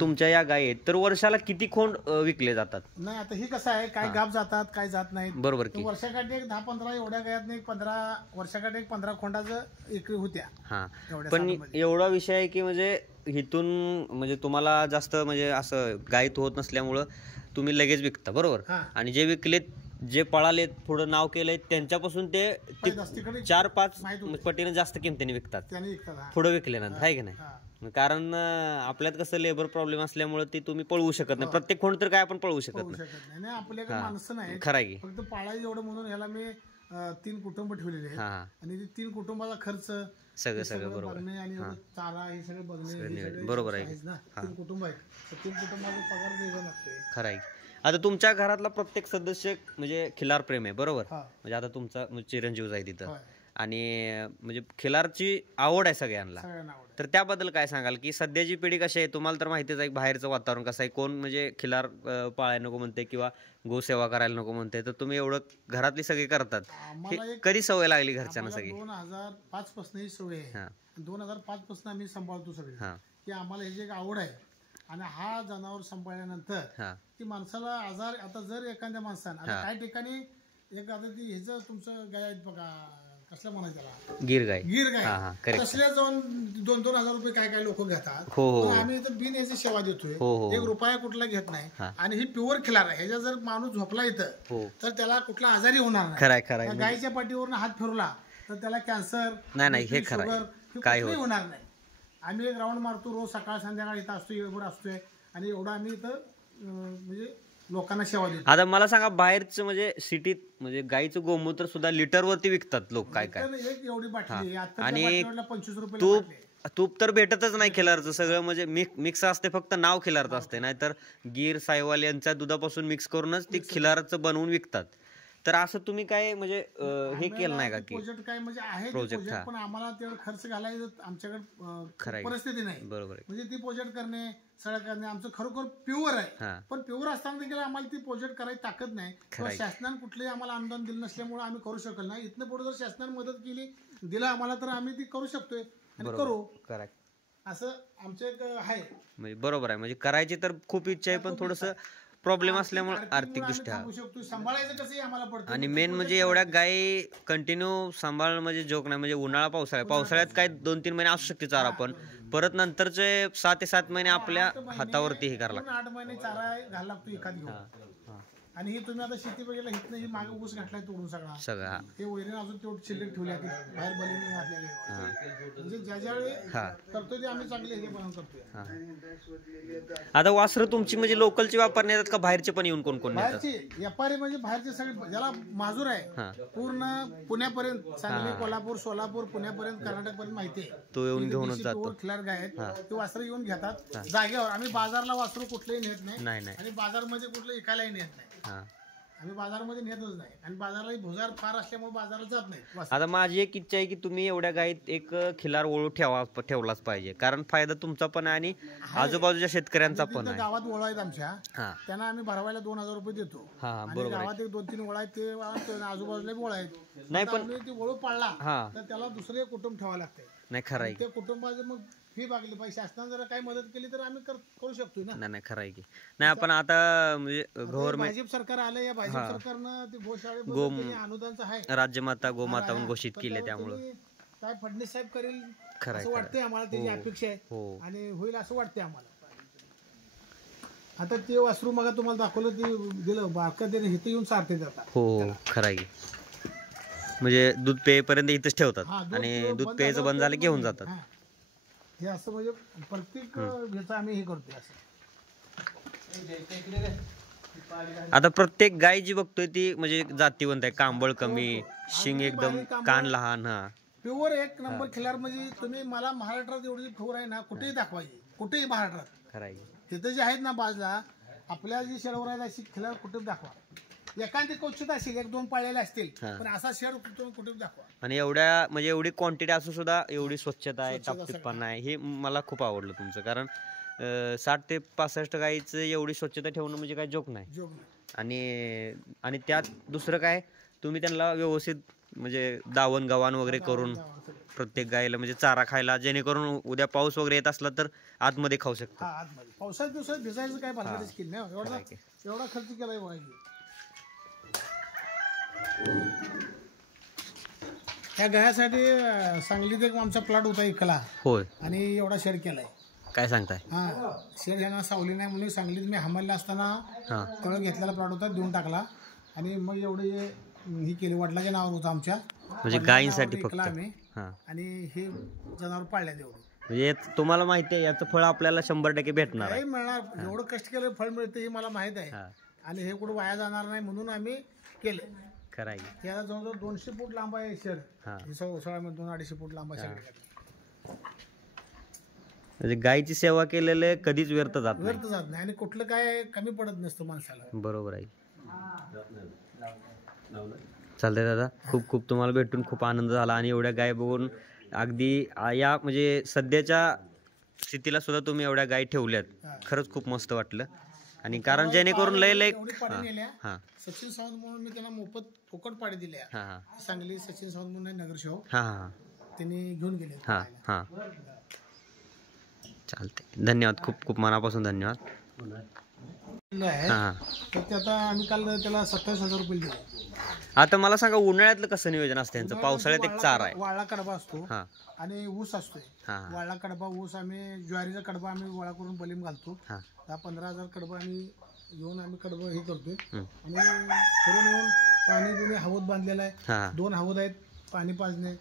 तुमच्या या गायी आहेत तर वर्षाला किती खोंड विकले जातात? नाही आता हे कसं आहे, काय गाप जातात काय जात नाहीत. बरोबर की. वर्षाकाठी एक 10-15 एवढ्या गायात नाही, 15 वर्षाकाठी एक 15 खोंडाचं इकडे होत्या. हा एवढ्या पण सालामध्ये. एवढा विषय आहे की म्हणजे इथून म्हणजे तुम्हाला जास्त म्हणजे असं गायीत होत नसल्यामुळं तुम्ही लगेच विकता बरोबर. हा. आणि जे विकलेत जे पळालेत थोडं नाव केलंय त्यांच्यापासून ते तिकडे 4-5 माहित होतं. पटीने जास्त किमतीने विकतात त्याने विकतात. हा. पुढे विकल्यानंतर, आहे की नाही? हा. कारण आपल्यात कसं लेबर प्रॉब्लेम असल्यामुळे ते तुम्ही पळवू शकत नाही. प्रत्येक खोंड तर काय आपण पळवू शकत पळवू नाही. शकत नाही. नाही आपल्याकडे हा. माणसं नाही, खरं आहे की. फक्त पाळायचं एवढं म्हणून ह्याला मी 3 कुटुंब ठेवलेले आहेत. हा. आणि ते 3 कुटुंबाचा खर्च सगळं बरोबर बघणे आणि एवढं चारा हे सगळं बघणे हे सगळं बरोबर आहे. आहेच ना. 3 कुटुंब आहेत, तर 3 कुटुंबाचा पगार द्यायचा लागतोय. खरं आहे. आता तुमच्या घरातला प्रत्येक सदस्य म्हणजे खिलार प्रेम आहे बरोबर. हा. म्हणजे आता तुमचा चिरंजीव आहे तिथं होय. आणि म्हणजे खिलारची आवड आहे सगळ्यांना. सगळ्यांना आवडेल. तर त्याबद्दल काय सांगाल की सध्याची पिढी कशी आहे? तुम्हाला तर माहितीच आहे बाहेरचं वातावरण कसं आहे. कोण म्हणजे खिलार पाळायला नको म्हणते किंवा गोसेवा करायला नको म्हणते. तर तुम्ही एवढं घरातली सगळी करतात, आम्हाला हे एक कधी सवय लागली घरच्यांना आम्हाला सगळी? 2005 पासून ही सवय आहे. हा. 2005 पासून आम्ही सांभाळतो सगळे, हा. की आम्हाला ह्याची एक आवड आहे. आणि हा जनावर सांभाळल्यानंतर हा. की माणसाला आजार, आता जर एखाद्या माणसानं आता काही ठिकाणी एक आता ती ह्याचं तुमचं गाय आहेत बघा, कसलं म्हणायचं त्याला, गिर गाय. गिर हा, हा, गाय, correct. तसल्या जाऊन 2-2 हजार रुपये काय काय लोक घेतात. हो, हो, पण आम्ही इथं बिन याची सेवा देतोय. हो, हो. 1 रुपया कुठला घेत नाही. हा. आणि ही प्युअर खिलार आहे. ह्याच्या जर माणूस झोपला हो. इथं तर त्याला कुठला आजारी होणार नाही. खरंय त्या गायीच्या पाठीवरून हात फिरवला तर त्याला कॅन्सर, नाही, हे खरं आहे. शुगर काय काही होणार नाही. आम्ही एक राऊंड मारतो रोज, सकाळ संध्याकाळ इथं असतो, वेळभर असतोय. आणि एवढं आम्ही इथं म्हणजे लोकांना सेवा देतो. आता मला सांगा बाहेरचं म्हणजे सिटीत म्हणजे गाईचं गोमूत्र सुद्धा लिटरवरती विकतात लोक काय काय. तर एक एवढी बाटली आता आणि 25 रुपये तूप तर भेटतच नाही खिलारचं. सगळं म्हणजे मिक्स असते, फक्त नाव खिलारचं असते. नाहीतर गीर सायवाल यांच्या दुधापासून मिक्स करूनच ते खिलारचं बनवून विकतात. तर असं तुम्ही काय म्हणजे हे केलं नाही का की प्रोजेक्ट काय म्हणजे आहे प्रोजेक्ट, पण आम्हाला तेवढं खर्च घालायचं आमच्याकडे परिस्थिती नाही. बरोबर. म्हणजे ती प्रोजेक्ट करणे सगळं करणे आमचं खरोखर प्युअर आहे. पण प्युअर असताना देखील आम्हाला ती प्रोजेक्ट करायची ताकद नाही. शासनाने कुठलंही आम्हाला अनुदान दिलं नसल्यामुळे आम्ही करू शकत नाही. इथनं पुढे जर शासनाने मदत केली दिला आम्हाला तर आम्ही ती करू शकतोय आणि करू. असं आमचं एक आहे. म्हणजे बरोबर आहे. म्हणजे करायची तर खूप इच्छा आहे, पण थोडंसं प्रॉब्लेम असल्यामुळे आर्थिकदृष्ट्या. आणि मेन म्हणजे एवढ्या गायी कंटिन्यू सांभाळणं म्हणजे जोक नाही. म्हणजे उन्हाळा पावसाळ्यात काय 2-3 महिने असू शकते चारा, पण परत नंतरचे 6 ते 7 महिने आपल्या हातावरती हे करायला 8 महिने चारा घालायला लागतो एखादी. आणि ही तुम्ही आता शेती बघितलं, इथनं ही मागे ऊस घातलाय तोडून सगळा. हे वैरण अजून तेवढं शिल्लक ठेवल्या बाहेर बलिंग घातलेले. म्हणजे ज्या ज्यावेळी करतोय ते आम्ही चांगले हे बनवून करतोय. आता वासरं तुमची म्हणजे लोकलची वापरणे येतात का बाहेरचे पण येऊन कोण कोण येतात? बाहेरचे व्यापारी म्हणजे बाहेरचे सगळे, ज्याला माजूर आहे पूर्ण पुण्यापर्यंत, सांगली, कोल्हापूर, सोलापूर, पुण्यापर्यंत, कर्नाटकपर्यंत माहिती आहे. तो येऊन घेऊनच जातो. खिलार गाय आहेत ते वासरं येऊन घेतात जागेवर. आम्ही बाजारला वासरू कुठलेही नेत नाही आणि बाजारमध्ये कुठलं विकायलाही नेत नाही. आम्ही बाजारामध्ये नेतच नाही आणि बाजाराला भुजार फार असल्यामुळे बाजारात जात नाही. आता माझी एक इच्छा आहे की तुम्ही एवढ्या गायीत एक खिलार ओळू ठेवलाच पाहिजे, कारण फायदा तुमचा पण आहे आणि आजूबाजूच्या शेतकऱ्यांचा पण आहे. गावात ओळा आहेत आमच्या, त्यांना आम्ही भरवायला 2000 रुपये देतो. आणि गावात 1-2-3 ओळा आहेत ते आजूबाजूला ओळा आहेत. नाही पण ती ओळू पाळला तर त्याला दुसरे कुटुंब ठेवावं लागतंय. नाही खरं आहे. ते कुटुंबाचं मग फी बागली पाहिजे. शासनाने जर काही मदत केली तर आम्ही करू शकतो ना. नाही खरं आहे की नाही. आपण आता म्हणजे गव्हर्नमेंट भाजप सरकार आलं, या भाजप सरकारनं ते गोशाळे अनुदानचं आहे, राज्यमाता गोमाता म्हणून घोषित केले. त्यामुळे काय फडणवीस साहेब करेल असं वाटतंय आम्हाला, त्याची अपेक्षा आहे आणि होईल असं वाटतंय आम्हाला. आता ते वासरू मग तुम्हाला दाखवलं, ते दिलं बारका त्याने इथं येऊन सारते जातात. हो खरं आहे. म्हणजे दूध पेयपर्यंत इथंच ठेवतात आणि दूध पेयचं बंद झालं घेऊन जातात. हे असं म्हणजे प्रत्येक ह्याचं आम्ही हे करतोय असं. आता प्रत्येक गाय जी बघतोय ती म्हणजे जातीवंत आहे. कांबळ कमी, शिंग एकदम, कान लहान. प्युअर 1 नंबर खिलार. म्हणजे तुम्ही मला महाराष्ट्रात एवढी फ्लोर आहे ना, कुठेही दाखवायची, कुठेही महाराष्ट्रात. खरं आहे. तिथं जे आहेत ना बाजूला आपल्या जी शेडवर आहेत अशी खिलार कुठे दाखवा. एखादी क्वचित असेल, 1-2 पाळलेले असतील, पण असा शेड कुठे दाखवा. आणि एवढ्या म्हणजे एवढी क्वांटिटी असून सुद्धा एवढी स्वच्छता आहे, टापटीपणा आहे, हे मला खूप आवडलं तुमचं. कारण 60 ते 65 गाईचं एवढी स्वच्छता ठेवणं म्हणजे काय जोक नाही. आणि त्यात दुसरं काय, तुम्ही त्यांना व्यवस्थित म्हणजे दावण गव्हाण वगैरे करून प्रत्येक गायला म्हणजे चारा खायला, जेणेकरून उद्या पाऊस वगैरे येत असला तर आतमध्ये खाऊ शकतो. हा आतमध्ये पावसाळ्यात दिवसात भिजायचं काय भानगड स्किल नाही हो. एवढा खर्च केलाय बघा की. या गायासाठी सांगलीत एक आमचा प्लॉट होता इकला. होय. आणि एवढा शेड केलाय. काय सांगताय? हा शेड ह्यांना सावली नाही म्हणून सांगलीत मी हमालला असताना तेवढं घेतलेला प्लॉट होता, देऊन टाकला. आणि मग एवढे ही केली, वडिलाच्या नावावर होतं आमच्या, म्हणजे गायींसाठी फक्त आम्ही. आणि हे जनावर पाळल्या तेवढं. म्हणजे तुम्हाला माहिती आहे याचं फळ आपल्याला 100% भेटणार आहे. मिळणार, एवढं कष्ट केलं फळ मिळतं हे मला माहित आहे. आणि हे कुठं वाया जाणार नाही म्हणून आम्ही केलं. खरं आहे. याला जवळजवळ 200 फूट लांब आहे शेड. सोसाळ्यामध्ये 200-250 फूट लांब आहे. म्हणजे गायीची सेवा केलेले कधीच व्यर्थ जात नाही आणि कुठलं काय कमी पडत नसतं माणसाला. बरोबर आहे. चालतंय दादा, खूप खूप तुम्हाला भेटून खूप आनंद झाला. आणि एवढ्या गाय बघून अगदी या म्हणजे सध्याच्या स्थितीला सुद्धा तुम्ही एवढ्या गाय ठेवल्यात, खरंच खूप मस्त वाटलं. आणि कारण जेणेकरून लय सचिन सावंत म्हणून मी त्यांना मोफत फुकट पाडी दिल्या. सांगली सचिन सावंत म्हणून नगरसेवक, त्यांनी घेऊन गेले. चालते. धन्यवाद, खूप खूप मनापासून धन्यवाद. तर आता आम्ही काल त्याला 27,000 रुपये दिले. आता मला सांगा, उन्हाळ्यातलं कसं नियोजन असतं यांचं? पावसाळ्यात एक चारा आहे, वाळा कडबा असतो आणि ऊस असतोय. वाळा कडबा ऊस आम्ही, ज्वारीचा कडबा आम्ही गोळा करून बलीम घालतो. 10-15,000 कडबा आम्ही घेऊन आम्ही कडबा हे करतोय. आणि फिरून येऊन पाणी बिणी हौद बांधलेला आहे, 2 हौद आहेत पाणी पाजणे.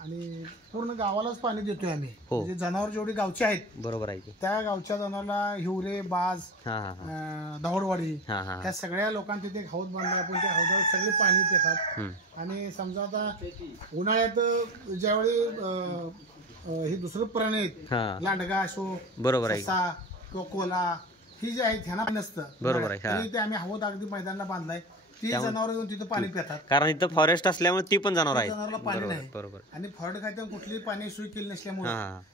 आणि पूर्ण गावालाच पाणी देतोय आम्ही. म्हणजे जनावर जेवढी गावची आहेत, बरोबर आहे, त्या गावच्या जनावरला हिवरे, बाज, दौडवाडी, त्या सगळ्या लोकांनी तिथे हौद बांधला. आपण त्या हौदावर सगळे पाणी पितात. आणि समजा आता उन्हाळ्यात ज्यावेळी हे दुसरं प्राणी आहेत, लांडगा असो, बरोबर आहे, किंवा कोला, ही जी आहेत ह्यांना नसतं, बरोबर आहे, ते आम्ही हौद अगदी मैदानाला बांधलाय. ती जनावर येऊन तिथं पाणी पितात, कारण इथं फॉरेस्ट असल्यामुळे ती पण जनावर आहेत, जनावरला पाणी नाही. बरोबर. आणि फॉरेस्ट खात्याने कुठलीही पाणी सोय केली नसल्यामुळे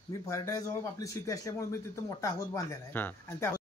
मी फॉरेस्टजवळ आपली शेती असल्यामुळे मी तिथं मोठा हौद बांधलेला आहे. आणि त्या